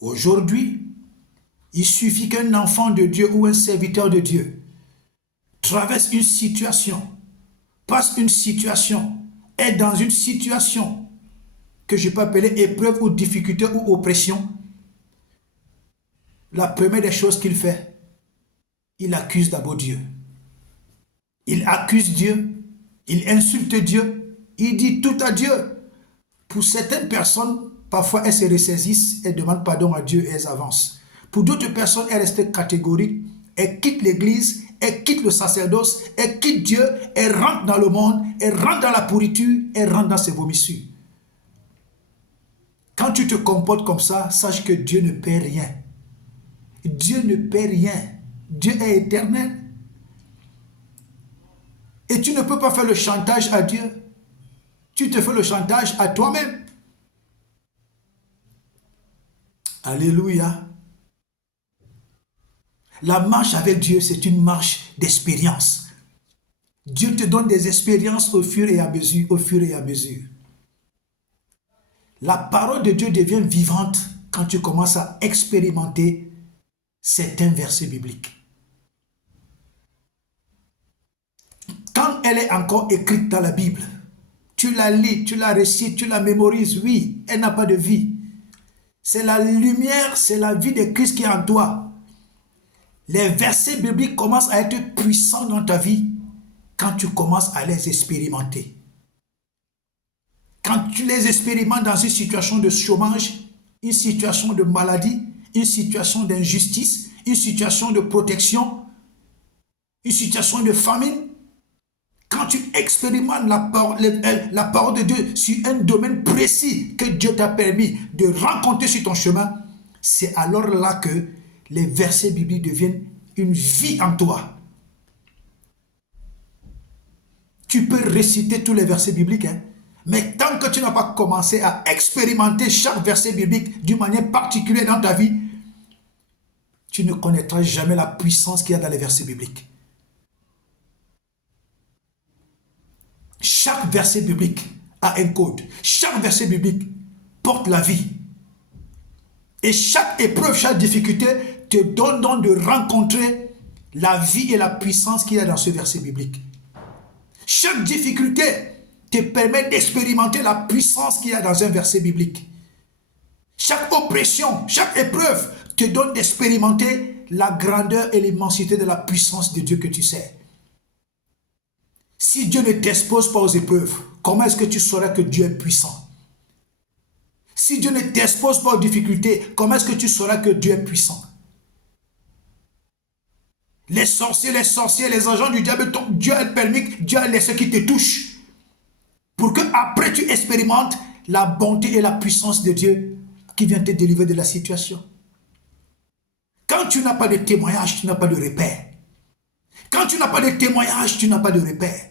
Aujourd'hui, il suffit qu'un enfant de Dieu ou un serviteur de Dieu traverse une situation, passe une situation, est dans une situation que je peux appeler épreuve ou difficulté ou oppression. La première des choses qu'il fait, il accuse d'abord Dieu. Il accuse Dieu, il insulte Dieu, il dit tout à Dieu. Pour certaines personnes, parfois elles se ressaisissent, elles demandent pardon à Dieu et elles avancent. Pour d'autres personnes, elles restent catégoriques, elles quittent l'église, elles quittent le sacerdoce, elles quittent Dieu, elles rentrent dans le monde, elles rentrent dans la pourriture, elles rentrent dans ses vomissures. Quand tu te comportes comme ça, sache que Dieu ne paie rien. Dieu ne paie rien. Dieu est éternel. Et tu ne peux pas faire le chantage à Dieu. Tu te fais le chantage à toi-même. Alléluia. La marche avec Dieu, c'est une marche d'expérience. Dieu te donne des expériences au fur et à mesure, au fur et à mesure. La parole de Dieu devient vivante quand tu commences à expérimenter certains versets bibliques. Quand elle est encore écrite dans la Bible, tu la lis, tu la récites, tu la mémorises, oui, elle n'a pas de vie. C'est la lumière, c'est la vie de Christ qui est en toi. Les versets bibliques commencent à être puissants dans ta vie quand tu commences à les expérimenter. Quand tu les expérimentes dans une situation de chômage, une situation de maladie, une situation d'injustice, une situation de protection, une situation de famine, quand tu expérimentes la parole de Dieu sur un domaine précis que Dieu t'a permis de rencontrer sur ton chemin, c'est alors là que les versets bibliques deviennent une vie en toi. Tu peux réciter tous les versets bibliques, hein, mais tant que tu n'as pas commencé à expérimenter chaque verset biblique d'une manière particulière dans ta vie, tu ne connaîtras jamais la puissance qu'il y a dans les versets bibliques. Chaque verset biblique a un code. Chaque verset biblique porte la vie. Et chaque épreuve, chaque difficulté te donne donc de rencontrer la vie et la puissance qu'il y a dans ce verset biblique. Chaque difficulté te permet d'expérimenter la puissance qu'il y a dans un verset biblique. Chaque oppression, chaque épreuve te donne d'expérimenter la grandeur et l'immensité de la puissance de Dieu que tu sais. Si Dieu ne t'expose pas aux épreuves, comment est-ce que tu sauras que Dieu est puissant? Si Dieu ne t'expose pas aux difficultés, comment est-ce que tu sauras que Dieu est puissant? Les sorciers, les agents du diable, Dieu a permis, Dieu a laissé qu'ils te touchent. Pour que après tu expérimentes la bonté et la puissance de Dieu qui vient te délivrer de la situation. Quand tu n'as pas de témoignage, tu n'as pas de repère. Quand tu n'as pas de témoignage, tu n'as pas de repère.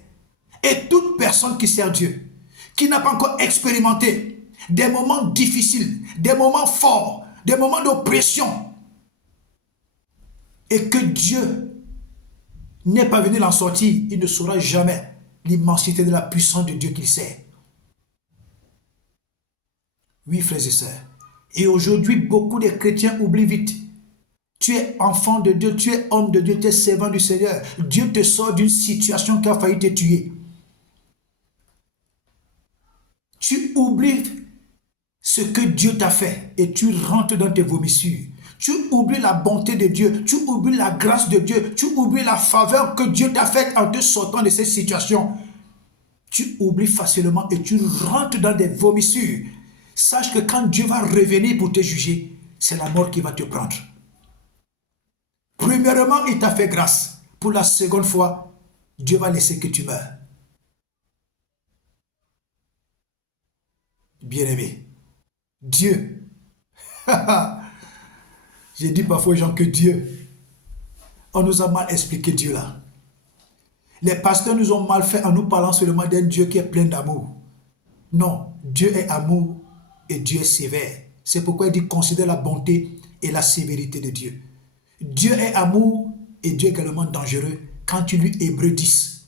Et toute personne qui sert Dieu, qui n'a pas encore expérimenté des moments difficiles, des moments forts, des moments d'oppression, et que Dieu n'est pas venu l'en sortir, il ne saura jamais l'immensité de la puissance de Dieu qu'il sait. Oui, frères et sœurs. Et aujourd'hui, beaucoup de chrétiens oublient vite. Tu es enfant de Dieu, tu es homme de Dieu, tu es servant du Seigneur. Dieu te sort d'une situation qui a failli te tuer. Tu oublies ce que Dieu t'a fait et tu rentres dans tes vomissures. Tu oublies la bonté de Dieu, tu oublies la grâce de Dieu, tu oublies la faveur que Dieu t'a faite en te sortant de cette situation. Tu oublies facilement et tu rentres dans des vomissures. Sache que quand Dieu va revenir pour te juger, c'est la mort qui va te prendre. Premièrement, il t'a fait grâce. Pour la seconde fois, Dieu va laisser que tu meurs. Bien-aimé, Dieu, j'ai dit parfois aux gens que Dieu, on nous a mal expliqué Dieu là. Les pasteurs nous ont mal fait en nous parlant seulement d'un Dieu qui est plein d'amour. Non, Dieu est amour et Dieu est sévère. C'est pourquoi il dit considère la bonté et la sévérité de Dieu. Dieu est amour et Dieu est également dangereux quand tu lis Hébreux 10.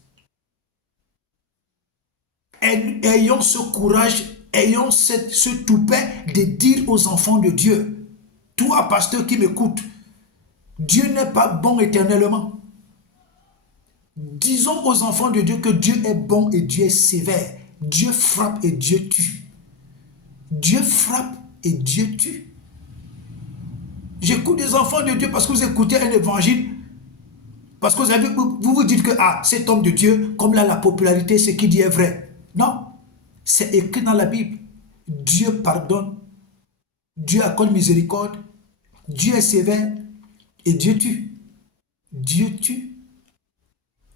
Ayons ce courage, ayons ce toupet de dire aux enfants de Dieu Toi, pasteur qui m'écoute, Dieu n'est pas bon éternellement. Disons aux enfants de Dieu que Dieu est bon et Dieu est sévère. Dieu frappe et Dieu tue. Dieu frappe et Dieu tue. J'écoute des enfants de Dieu parce que vous écoutez un évangile, parce que vous vous dites que cet homme de Dieu, comme là la popularité, ce qu'il dit est vrai. Non, c'est écrit dans la Bible. Dieu pardonne, Dieu accorde miséricorde, Dieu est sévère et Dieu tue. Dieu tue.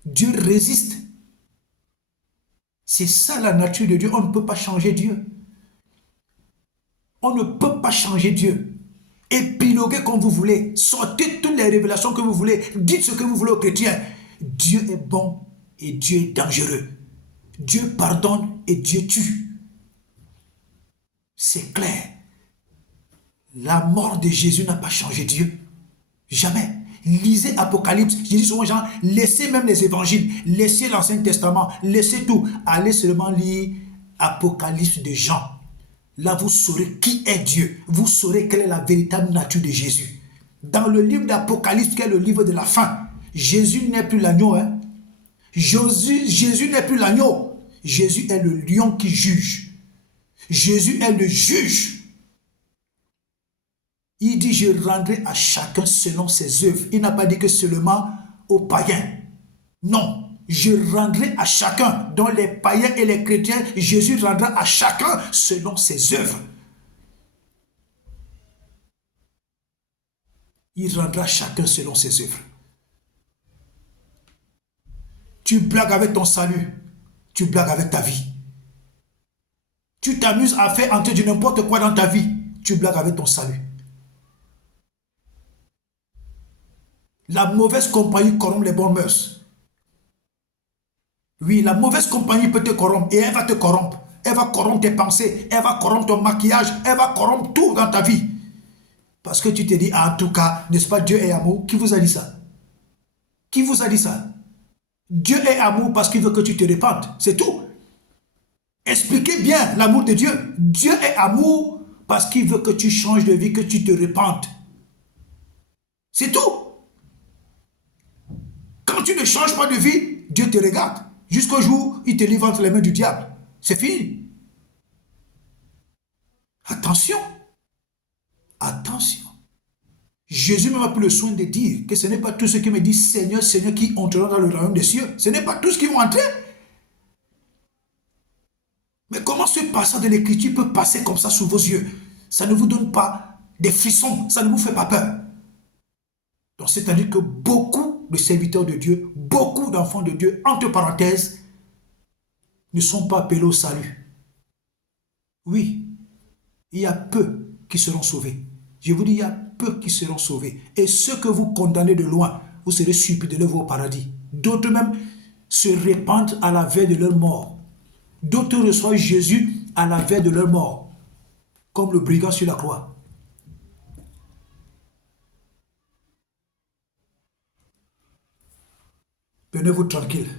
Dieu résiste. C'est ça la nature de Dieu. On ne peut pas changer Dieu. On ne peut pas changer Dieu. Épiloguez comme vous voulez. Sortez toutes les révélations que vous voulez. Dites ce que vous voulez aux chrétiens. Dieu est bon et Dieu est dangereux. Dieu pardonne et Dieu tue. C'est clair. La mort de Jésus n'a pas changé Dieu. Jamais. Lisez Apocalypse. Je dis souvent aux gens, laissez même les évangiles, laissez l'Ancien Testament, laissez tout. Allez seulement lire Apocalypse de Jean. Là, vous saurez qui est Dieu. Vous saurez quelle est la véritable nature de Jésus. Dans le livre d'Apocalypse, qui est le livre de la fin, Jésus n'est plus l'agneau. Jésus n'est plus l'agneau. Jésus est le lion qui juge. Jésus est le juge. Il dit, je rendrai à chacun selon ses œuvres. Il n'a pas dit que seulement aux païens. Non. Je rendrai à chacun, dont les païens et les chrétiens, Jésus rendra à chacun selon ses œuvres. Il rendra chacun selon ses œuvres. Tu blagues avec ton salut, tu blagues avec ta vie. Tu t'amuses à faire entrer du n'importe quoi dans ta vie, tu blagues avec ton salut. La mauvaise compagnie corrompt les bonnes mœurs. Oui, la mauvaise compagnie peut te corrompre et elle va te corrompre. Elle va corrompre tes pensées, elle va corrompre ton maquillage, elle va corrompre tout dans ta vie. Parce que tu te dis, en tout cas, n'est-ce pas, Dieu est amour? Qui vous a dit ça? Qui vous a dit ça? Dieu est amour parce qu'il veut que tu te répandes. C'est tout. Expliquez bien l'amour de Dieu. Dieu est amour parce qu'il veut que tu changes de vie, que tu te répandes. C'est tout. Quand tu ne changes pas de vie, Dieu te regarde. Jusqu'au jour où il te livre entre les mains du diable. C'est fini. Attention. Attention. Jésus m'a pris le soin de dire que ce n'est pas tous ceux qui me disent Seigneur, Seigneur qui entreront dans le royaume des cieux. Ce n'est pas tous qui vont entrer. Mais comment ce passage de l'écriture peut passer comme ça sous vos yeux? Ça ne vous donne pas des frissons. Ça ne vous fait pas peur. Donc c'est-à-dire que beaucoup de serviteurs de Dieu, beaucoup d'enfants de Dieu, entre parenthèses, ne sont pas appelés au salut. Oui, il y a peu qui seront sauvés. Je vous dis, il y a peu qui seront sauvés. Et ceux que vous condamnez de loin, vous serez surpris de les voir au paradis. D'autres même se répandent à la veille de leur mort. D'autres reçoivent Jésus à la veille de leur mort, comme le brigand sur la croix. Tenez-vous tranquille.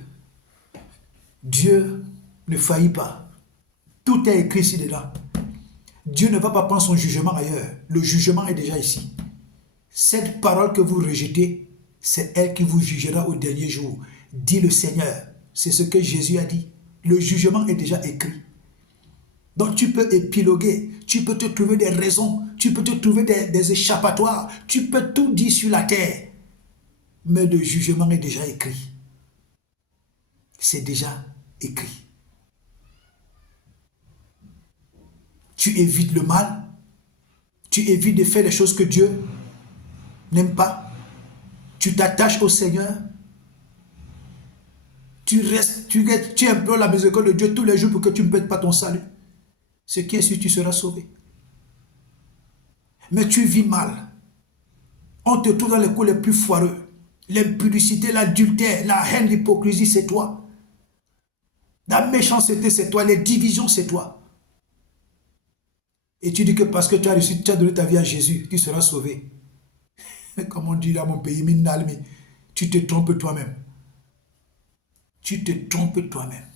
Dieu ne faillit pas. Tout est écrit ici dedans. Dieu ne va pas prendre son jugement ailleurs. Le jugement est déjà ici. Cette parole que vous rejetez, c'est elle qui vous jugera au dernier jour. Dit le Seigneur. C'est ce que Jésus a dit. Le jugement est déjà écrit. Donc tu peux épiloguer, tu peux te trouver des raisons, tu peux te trouver des échappatoires, tu peux tout dire sur la terre. Mais le jugement est déjà écrit. C'est déjà écrit. Tu évites le mal, tu évites de faire les choses que Dieu n'aime pas, tu t'attaches au Seigneur, tu implores la miséricorde de Dieu tous les jours pour que tu ne perdes pas ton salut. Ce qui est sûr, tu seras sauvé. Mais tu vis mal. On te trouve dans les coups les plus foireux. L'impudicité, l'adultère, la haine, l'hypocrisie, c'est toi. La méchanceté, c'est toi. Les divisions, c'est toi. Et tu dis que parce que tu as reçu, tu as donné ta vie à Jésus, tu seras sauvé. Comme on dit dans mon pays, tu te trompes toi-même. Tu te trompes toi-même.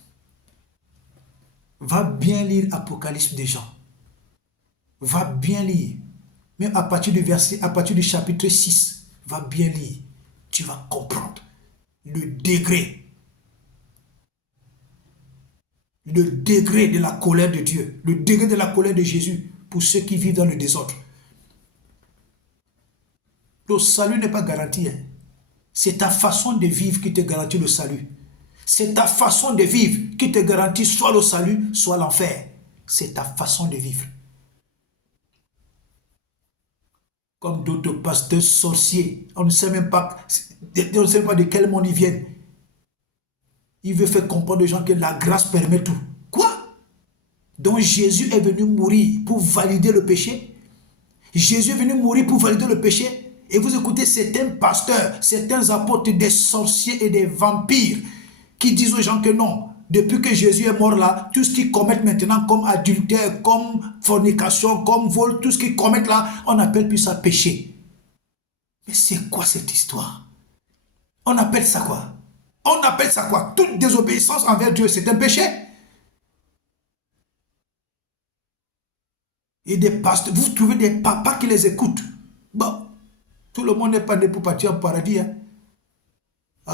Va bien lire Apocalypse des gens. Va bien lire. Mais à partir du verset, à partir du chapitre 6, va bien lire. Tu vas comprendre le degré de la colère de Dieu, le degré de la colère de Jésus pour ceux qui vivent dans le désordre. Le salut n'est pas garanti. Hein. C'est ta façon de vivre qui te garantit le salut. C'est ta façon de vivre qui te garantit soit le salut, soit l'enfer. C'est ta façon de vivre. Comme d'autres pasteurs sorciers, on ne sait même pas de quel monde ils viennent. Il veut faire comprendre aux gens que la grâce permet tout. Quoi? Donc Jésus est venu mourir pour valider le péché. Jésus est venu mourir pour valider le péché. Et vous écoutez certains pasteurs, certains apôtres, des sorciers et des vampires qui disent aux gens que non, depuis que Jésus est mort là, tout ce qu'ils commettent maintenant comme adultère, comme fornication, comme vol, tout ce qu'ils commettent là, on appelle plus ça péché. Mais c'est quoi cette histoire? On appelle ça quoi? On appelle ça quoi? Toute désobéissance envers Dieu, c'est un péché. Et des pasteurs, vous trouvez des papas qui les écoutent. Bon, tout le monde n'est pas né pour partir en paradis. Hein.